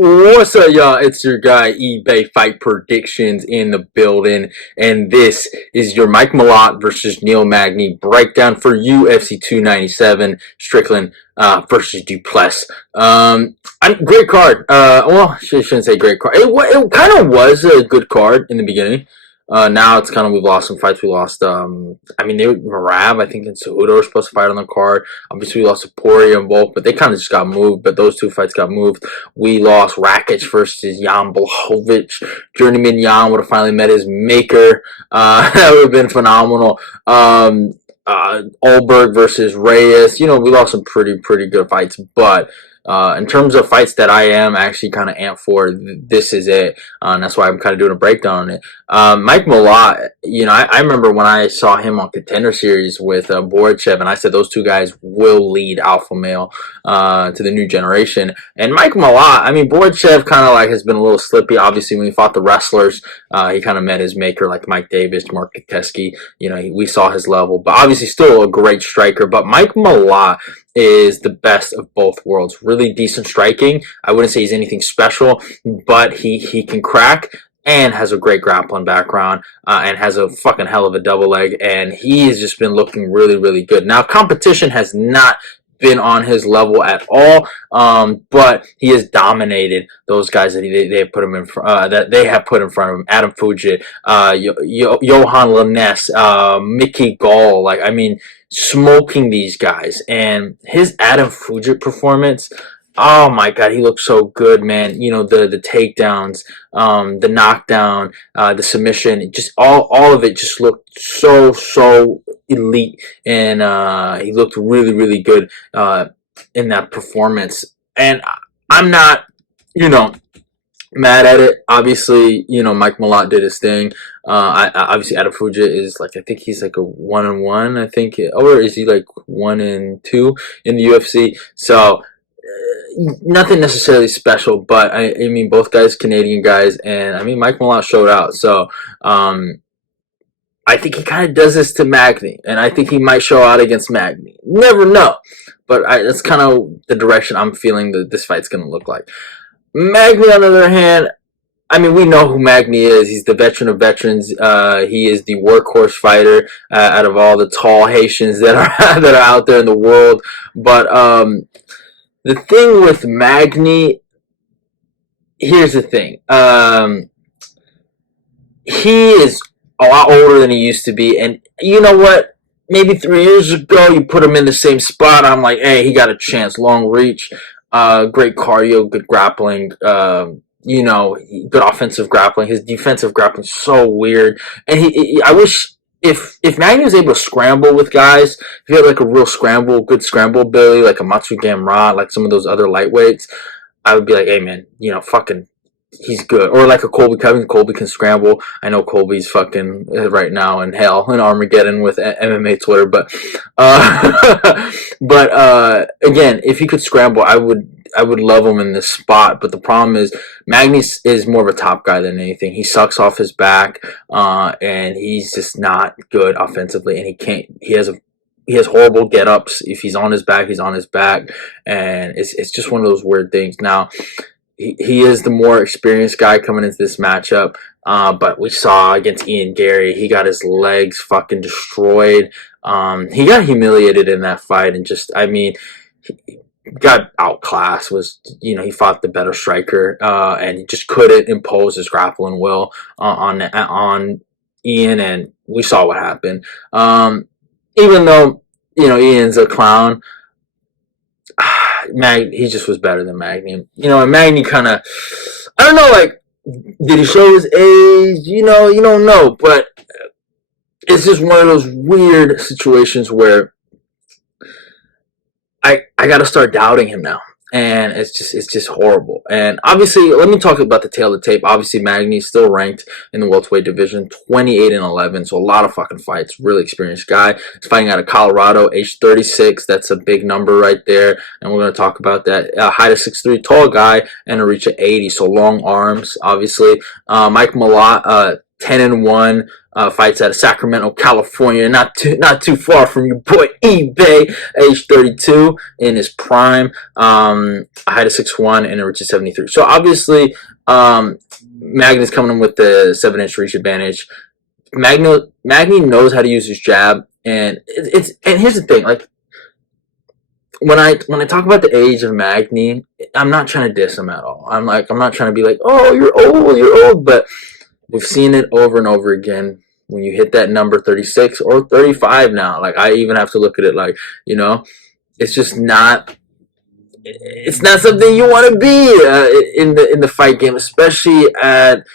What's up, y'all? It's your guy eBay Fight Predictions in the building, and this is your Mike Malott versus Neil Magny breakdown for UFC 297 Strickland versus Duplessis. Great card. Well, I shouldn't say great card. It kind of was a good card in the beginning. Now it's kind of we've lost some fights. We lost. Marab, I think, and Cejudo were supposed to fight on the card. Obviously, we lost to Poirier and Volk, but they kind of just got moved. But those two fights got moved. We lost Rakic versus Jan Blachowicz. Journeyman Jan would have finally met his maker. That would have been phenomenal. Olberg versus Reyes. We lost some pretty good fights, but in terms of fights that I am actually kind of amped for, this is it. And that's why I'm kind of doing a breakdown on it. Mike Malott, I remember when I saw him on Contender Series with Borchev, and I said those two guys will lead Alpha Male to the new generation. And Mike Malott, Borchev kind of like has been a little slippy. Obviously, when he fought the wrestlers, he kind of met his maker like Mike Davis, Mark Koteski. We saw his level, but obviously still a great striker. But Mike Malott is the best of both worlds. Really decent striking. I wouldn't say he's anything special, but he can crack and has a great grappling background and has a fucking hell of a double leg, and he has just been looking really good. Now, competition has not been on his level at all, but he has dominated those guys that they have put him in that they have put in front of him. Adam Fujit, Johan Lanes, Mickey Gall, smoking these guys. And his Adam Fujit performance, oh my god, he looked so good, man. The takedowns, the knockdown, the submission, just all of it just looked so elite, and he looked really good in that performance. And I'm not, mad at it. Obviously, Mike Malott did his thing. Obviously Adam Fujit is I think he's like a 1-1, I think, or is he like 1-2 in the UFC? So nothing necessarily special, but I mean both guys Canadian guys, and Mike Malott showed out. So I think he kind of does this to Magny, and I think he might show out against Magny. Never know, but that's kind of the direction I'm feeling that this fight's going to look like. Magny, on the other hand, we know who Magny is. He's the veteran of veterans. He is the workhorse fighter out of all the tall Haitians that are that are out there in the world. But the thing with Magny, here's the thing. He is a lot older than he used to be, and you know what? Maybe 3 years ago, you put him in the same spot, I'm like, hey, he got a chance. Long reach, great cardio, good grappling, good offensive grappling. His defensive grappling is so weird, and I wish if Magny was able to scramble with guys, if he had like a real good scramble ability, like a Matsu Gamrot, like some of those other lightweights, I would be like, hey man, he's good. Or like a Colby Covington. Colby can scramble. I know Colby's fucking right now in hell in Armageddon with MMA Twitter, but again, if he could scramble, I would love him in this spot. But the problem is Magny is more of a top guy than anything. He sucks off his back, and he's just not good offensively, and he has horrible get-ups. If he's on his back, he's on his back, and it's just one of those weird things. Now, he is the more experienced guy coming into this matchup, but we saw against Ian Gary, he got his legs fucking destroyed. He got humiliated in that fight, and he got outclassed. He fought the better striker, and he just couldn't impose his grappling will on Ian, and we saw what happened. Even though Ian's a clown, he just was better than Magny. And Magny kind of, I don't know, did he show his age? You don't know, but it's just one of those weird situations where I got to start doubting him now. And it's just horrible. And obviously, let me talk about the tail of the tape. Obviously, Magny is still ranked in the welterweight division, 28-11. So a lot of fucking fights. Really experienced guy. He's fighting out of Colorado, age 36. That's a big number right there. And we're going to talk about that. Height of 6'3", tall guy, and a reach of 80. So long arms, obviously. Mike Malott, 10-1. Fights out of Sacramento, California, not too far from your boy eBay, age 32 in his prime. I had a 6-1 and a reach of 73. So obviously, Magny's coming in with the 7-inch reach advantage. Magny knows how to use his jab, and and here's the thing, like when I talk about the age of Magny, I'm not trying to diss him at all. I'm not trying to be like, oh, you're old, but we've seen it over and over again. When you hit that number 36 or 35 now, like I even have to look at it like, it's just not. It's not something you want to be in the fight game, especially at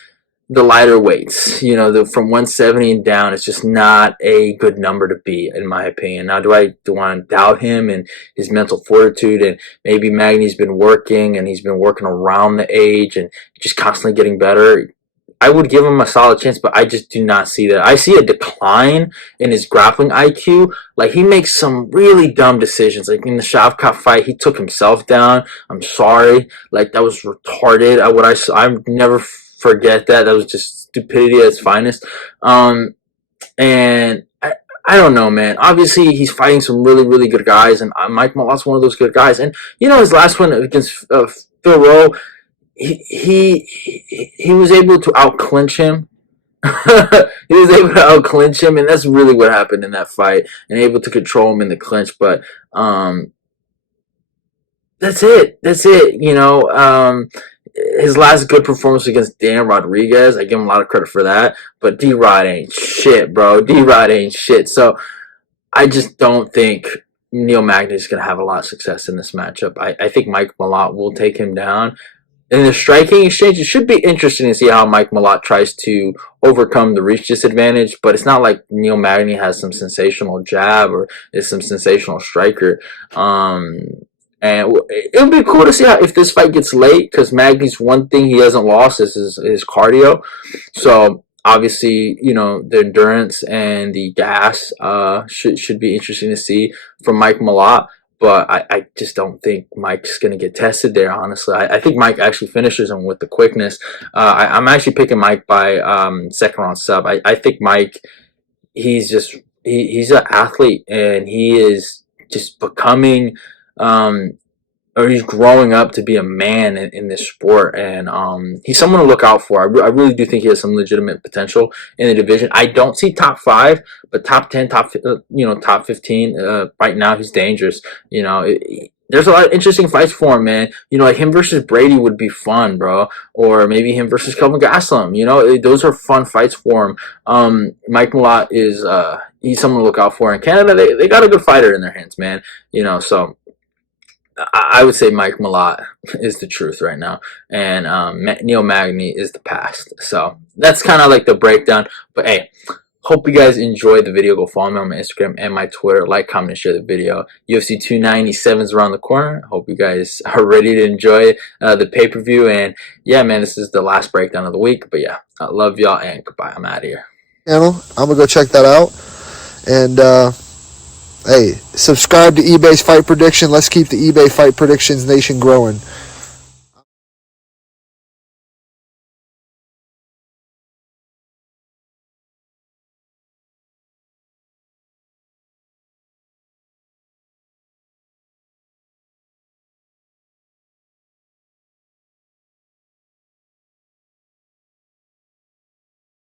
the lighter weights. From 170 and down, it's just not a good number to be, in my opinion. Now, do I want to doubt him and his mental fortitude? And maybe Magny's been working and he's been working around the age and just constantly getting better. I would give him a solid chance, but I just do not see that. I see a decline in his grappling IQ. Like, he makes some really dumb decisions. Like, in the Shavkat fight, he took himself down. I'm sorry. Like, that was retarded. I never forget that. That was just stupidity at its finest. And I don't know, man. Obviously, he's fighting some really, really good guys, and Mike Malott's one of those good guys. And, his last one against Phil Rowe, he was able to outclinch him. He was able to outclinch him, and that's really what happened in that fight, and able to control him in the clinch. But that's it. His last good performance against Dan Rodriguez, I give him a lot of credit for that. But D-Rod ain't shit, bro. D-Rod ain't shit. So I just don't think Neil Magny is going to have a lot of success in this matchup. I think Mike Malott will take him down. In the striking exchange, it should be interesting to see how Mike Malott tries to overcome the reach disadvantage, but it's not like Neil Magny has some sensational jab or is some sensational striker. And it would be cool to see if this fight gets late, because Magny's one thing he hasn't lost is his cardio. So obviously, the endurance and the gas should be interesting to see from Mike Malott. But I just don't think Mike's going to get tested there, honestly. I think Mike actually finishes him with the quickness. I'm actually picking Mike by second round sub. I think Mike, he's an athlete, and he is just becoming or he's growing up to be a man in this sport, and he's someone to look out for. I really do think he has some legitimate potential in the division. I don't see top 5, but top 10, top 15. Right now, he's dangerous. There's a lot of interesting fights for him, man. Like him versus Brady would be fun, bro. Or maybe him versus Kelvin Gastelum. Those are fun fights for him. Mike Malott is he's someone to look out for. In Canada, they got a good fighter in their hands, man. So I would say Mike Malott is the truth right now, and Neil Magny is the past. So that's kind of like the breakdown. But hey, hope you guys enjoyed the video. Go follow me on my Instagram and my Twitter. Like, comment, and share the video. UFC 297 is around the corner. Hope you guys are ready to enjoy the pay-per-view. And yeah, man, this is the last breakdown of the week. But yeah, I love y'all, and goodbye. I'm out of here. I'm gonna go check that out. And hey, subscribe to eBay's Fight Prediction. Let's keep the eBay Fight Predictions Nation growing.